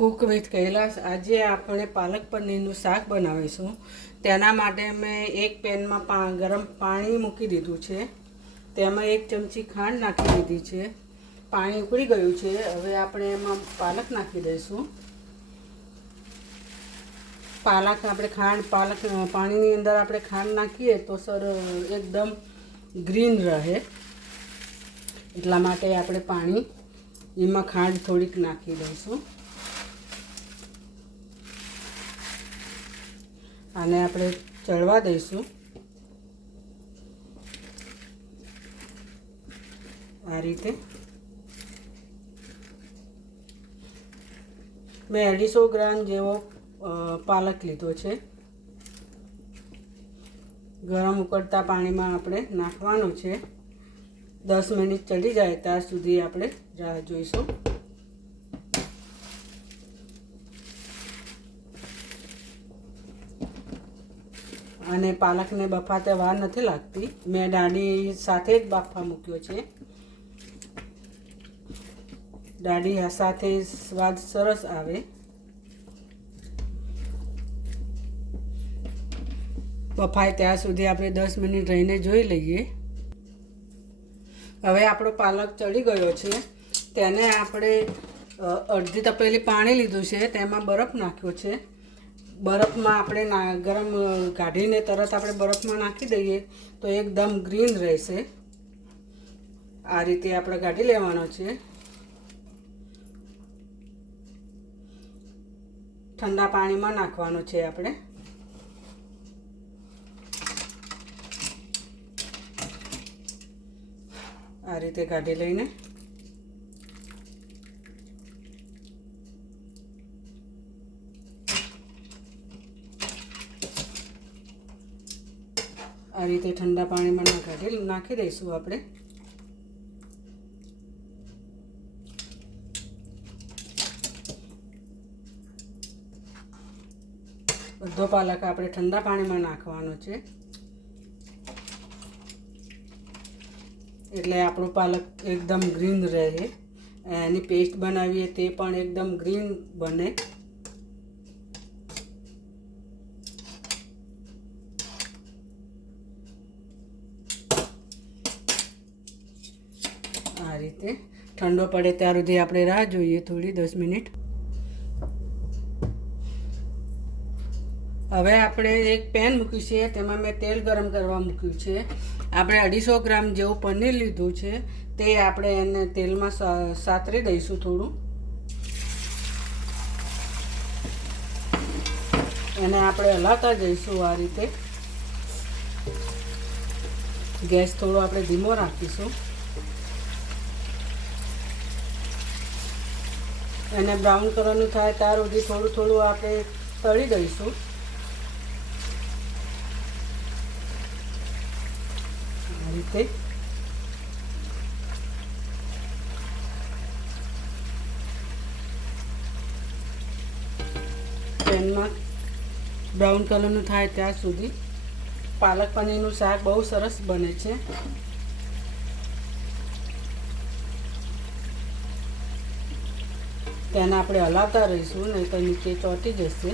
Cook with Kailash આજે આપણે પાલક પનીરનું શાક બનાવીશું। તેના માટે મેં એક પેનમાં ગરમ પાણી મૂકી દીધું છે। તેમાં 1 ચમચી ખાંડ નાખી દીધી છે। પાણી ઉકળી ગયું છે। હવે આપણે એમાં પાલક નાખી દઈશું। પાલક પાણીની અંદર આપણે ખાંડ નાખીએ તો સર એકદમ ગ્રીન રહે, એટલા માટે આપણે એમાં ખાંડ થોડીક નાખી દઈશું। આને આપણે ચડવા દઈશું। આ રીતે મેં 250 ગ્રામ જેવો પાલક લીધો છે। ગરમ ઉકળતા પાણીમાં આપણે નાખવાનો છે। 10 મિનિટ ચડી જાય ત્યાં સુધી આપણે રાહ જોઈશું। અને પાલકને બફાતે વાર નથી લાગતી। મેં દાળી સાથે જ બાફવા મૂક્યો છે। દાળી સાથે સ્વાદ સરસ આવે। બફાય ત્યાં સુધી આપણે 10 મિનિટ રહીને જોઈ લઈએ। હવે આપણો પાલક ચડી ગયો છે। તેને આપણે અડધી તપેલી પાણી લીધું છે, તેમાં બરફ નાખ્યો છે। બરફમાં આપણે ગરમ કાઢીને તરત આપણે બરફમાં નાખી દઈએ તો એકદમ ગ્રીન રહેશે। આ રીતે આપણે કાઢી લેવાનો છે। ઠંડા પાણીમાં નાખવાનો છે આપણે। આ રીતે કાઢી લઈને આ રીતે ઠંડા પાણીમાં નાખી દઈશું આપણે। બધો પાલક આપણે ઠંડા પાણીમાં નાખવાનો છે, એટલે આપણો પાલક એકદમ ગ્રીન રહે। એની પેસ્ટ બનાવીએ તે પણ એકદમ ગ્રીન બને। આ રીતે ઠંડો પડે ત્યાર સુધી આપણે રાહ જોઈએ થોડી 10 મિનિટ। હવે આપણે એક પેન મૂક્યું છે, તેમાં મેં તેલ ગરમ કરવા મૂક્યું છે। આપણે 250 ગ્રામ જેવું પનીર લીધું છે, તે આપણે એને તેલમાં સાતરી દઈશું થોડું। એને આપણે હલાવતા જઈશું આ રીતે। ગેસ થોડો આપણે ધીમો રાખીશું। એને બ્રાઉન કલરનું થાય ત્યાર સુધી થોડું આપણે તળી દઈશું। આ રીતે પેનમાં બ્રાઉન કલરનું થાય ત્યાં સુધી પાલક પનીરનું શાક બહુ સરસ બને છે। તેને આપણે હલાવતા રહીશું, નહીં તો નીચે ચોંટી જશે।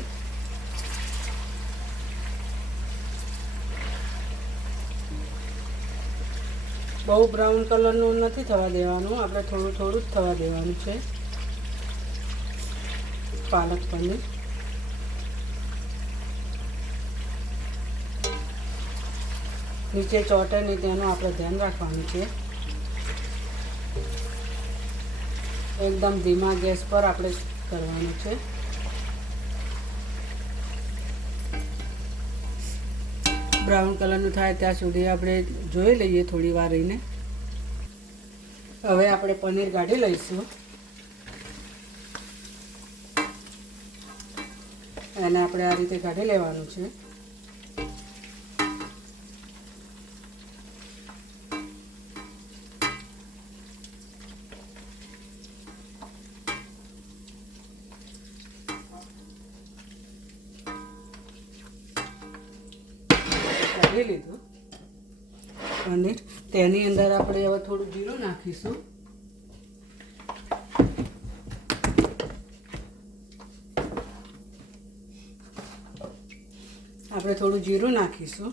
બહુ બ્રાઉન કલરનું નથી થવા દેવાનું, આપણે થોડું જ થવા દેવાનું છે પાલક પનીર। નીચે ચોંટે નહીં તેનું આપણે ધ્યાન રાખવાનું છે। એકદમ ધીમા ગેસ પર આપણે કરવાનું છે। બ્રાઉન કલરનું થાય ત્યાં સુધી આપણે જોઈ લઈએ થોડી વાર રહીને। હવે આપણે પનીર કાઢી લઈશું। એને આપણે આ રીતે કાઢી લેવાનું છે। કાઢી લીધું પનીર। તેની અંદર આપણે હવે થોડું જીરું નાખીશું। આપણે થોડું જીરું નાખીશું,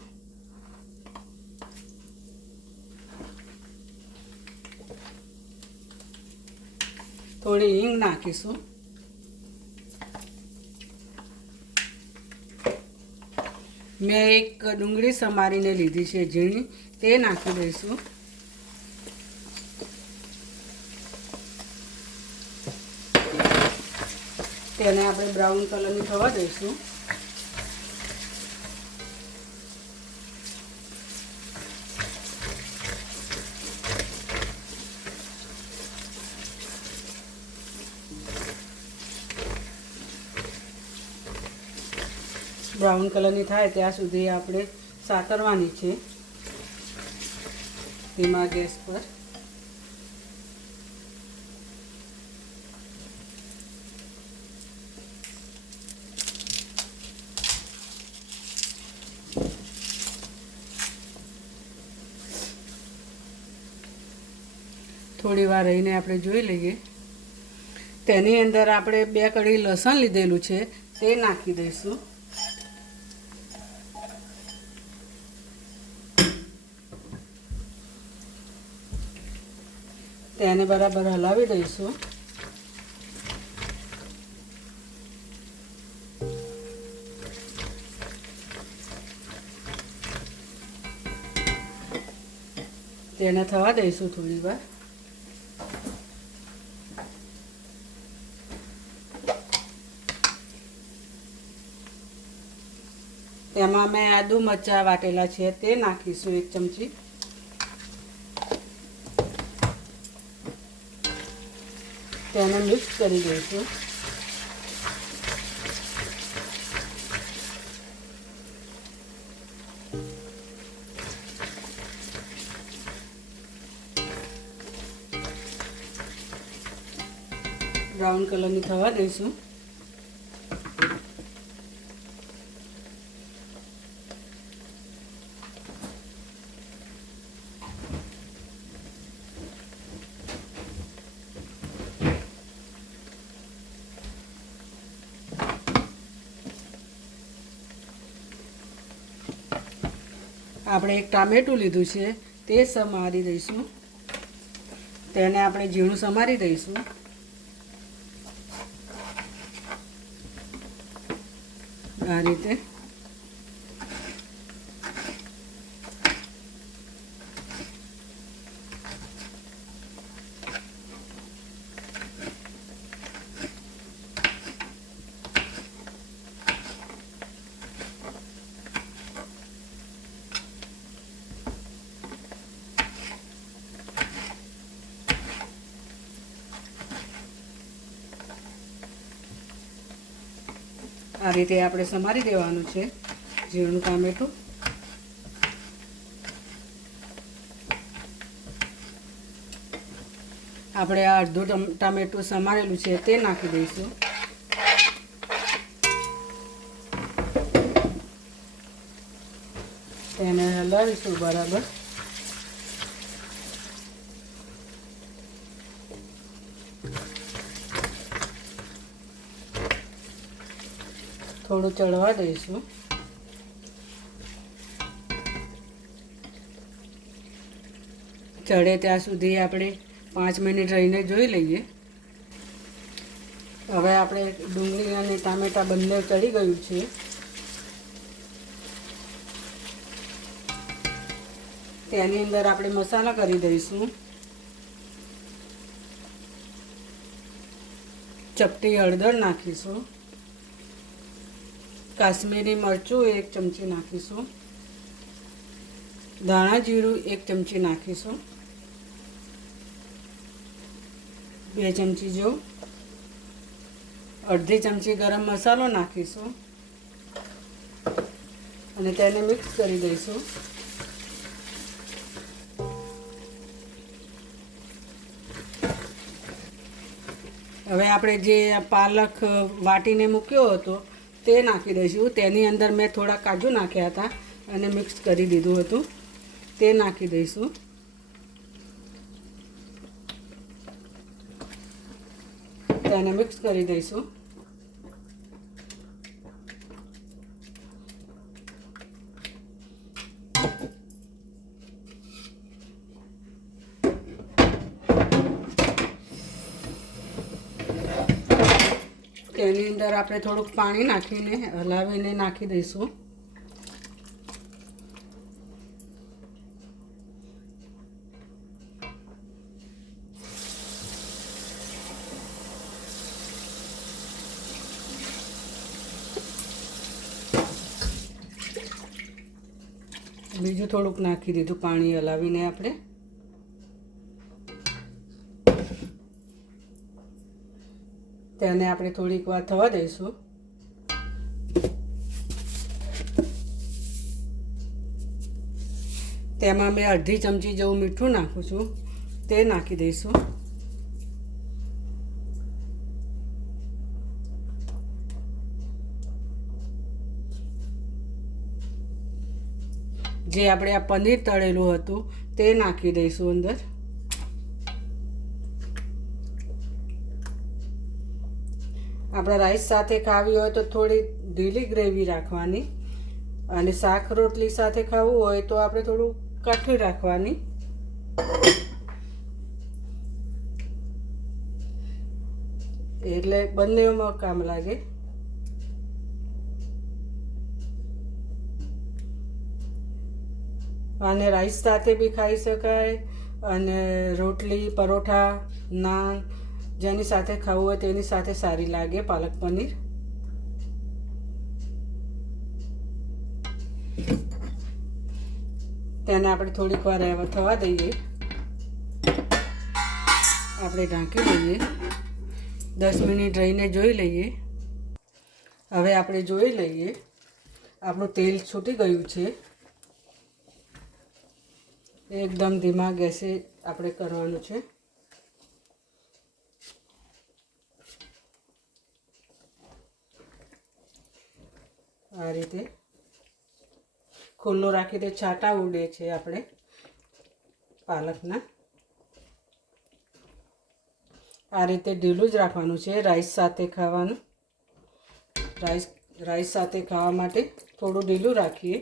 થોડી હિંગ નાખીશું, મેં એક ડુંગળી સમારીને લીધી છે ઝીણી, તે નાખી દઈશું. તેને આપણે બ્રાઉન કલરની થવા દઈશું. બ્રાઉન કલરની થાય ત્યાં સુધી આપણે સાતરવાની છે ધીમા ગેસ પર. થોડી વાર રહીને આપણે જોઈ લઈએ. તેની અંદર આપણે 2 કળી લસણ લીધેલું છે તે નાખી દઈશું. તેને બરાબર હલાવી દઈશું. તેને થવા દઈશું થોડી વાર. તેમાં મેં આદુ મરચાં વાટેલા છે તે નાખીશું 1 ચમચી. તેને મિક્સ કરી દઈશું. બ્રાઉન કલરની થવા દઈશું. આપણે એક ટામેટું લીધું છે તે સમારી દઈશું. તેને આપણે ઝીણું સમારી દઈશું. આ રીતે. આ રીતે આપણે સમારી દેવાનું છે ઝીણું ટામેટું. આપણે આ અડધું ટામેટું સમારેલું છે તે નાખી દઈશું. તેને હલાવીશું બરાબર. થોડું ચડવા દઈશું. ચડે ત્યાં સુધી આપણે 5 મિનિટ રહીને જોઈ લઈએ. હવે આપણે ડુંગળી અને ટામેટાં બંને ચડી ગયું છે. તેની અંદર આપણે મસાલા કરી દઈશું. ચપટી હળદર નાખીશું. કાશ્મીરી મરચું 1 ચમચી નાખીશું. ધાણા જીરું 1 ચમચી નાખીશું. 2 ચમચી જેવું. અડધી ચમચી ગરમ મસાલો નાખીશું અને તેને મિક્સ કરી દઈશું. હવે આપણે જે પાલક વાટીને મૂક્યો હતો તે નાખી દઈશું. તેની અંદર મેં થોડા કાજુ નાખ્યા હતા અને મિક્સ કરી દીધું હતું તે નાખી દઈશું. તેને મિક્સ કરી દઈશું. તેની અંદર આપણે થોડુંક પાણી નાખીને હલાવીને નાખી દઈશું. બીજું થોડુંક નાખી દીધું પાણી હલાવીને આપણે. તેને આપણે થોડીક વાર થવા દઈશું. તેમાં મેં અડધી ચમચી જેવું મીઠું નાખું છું, તે નાખી દઈશું. જે આપણે આ પનીર તળેલું હતું તે નાખી દઈશું અંદર. આપણે રાઈસ સાથે ખાવી હોય તો થોડી ઢીલી ગ્રેવી રાખવાની, અને શાક રોટલી સાથે ખાવું હોય તો આપણે થોડું કાઠી રાખવાની. એટલે બંનેમાં કામ લાગે. અને રાઈસ સાથે બી ખાઈ શકાય, અને રોટલી, પરોઠા, નાન જેની સાથે ખાવું હોય તેની સાથે સારી લાગે પાલક પનીર. તેને આપણે થોડીક વાર થવા દઈએ. આપણે ઢાંકી દઈએ. 10 મિનિટ રહીને જોઈ લઈએ. હવે આપણે જોઈ લઈએ, આપણું તેલ છૂટી ગયું છે. એકદમ ધીમા ગેસે આપણે કરવાનું છે. આ રીતે ખુલ્લું રાખી દે, છાંટા ઉડે છે આપણે પાલકના. આ રીતે ઢીલું જ રાખવાનું છે. રાઈસ સાથે ખાવાનું. રાઈસ સાથે ખાવા માટે થોડું ઢીલું રાખીએ.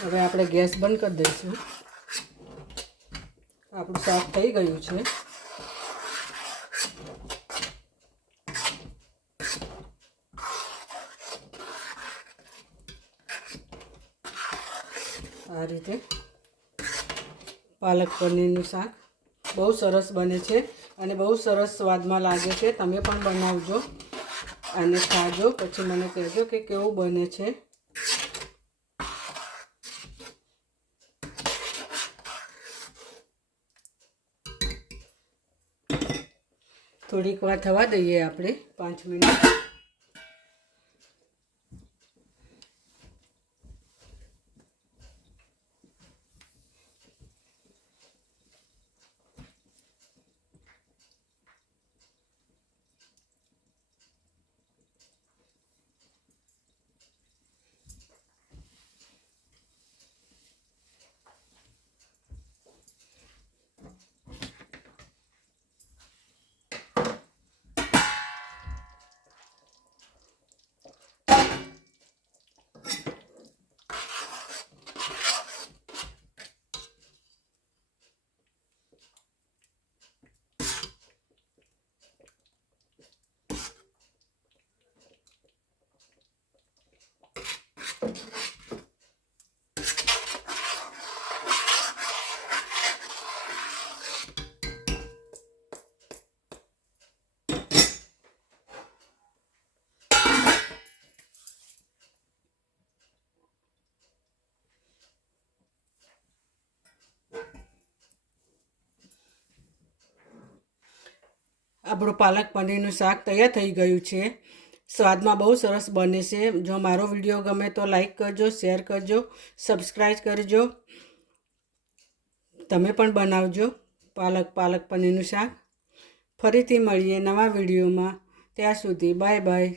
હવે આપણે ગેસ બંધ કરી દઈશું. આપણું શાક થઈ ગયું છે. આ રીતે પાલક પનીરનું શાક બહુ સરસ બને છે અને બહુ સરસ સ્વાદમાં લાગે છે. તમે પણ બનાવજો અને ખાજો, પછી મને કહેજો કે કેવું બને છે. થોડીક વાર થવા દઈએ આપણે, 5 મિનિટ. આપણું પાલક પનીરનું શાક તૈયાર થઈ ગયું છે. સ્વાદમાં બહુ સરસ બને છે. જો મારો વિડીયો ગમે તો લાઈક કરજો, શેર કરજો, સબસ્ક્રાઈબ કરજો. તમે પણ બનાવજો પાલક પનીરનું શાક. ફરીથી મળીએ નવા વિડીયોમાં. ત્યાં સુધી બાય બાય.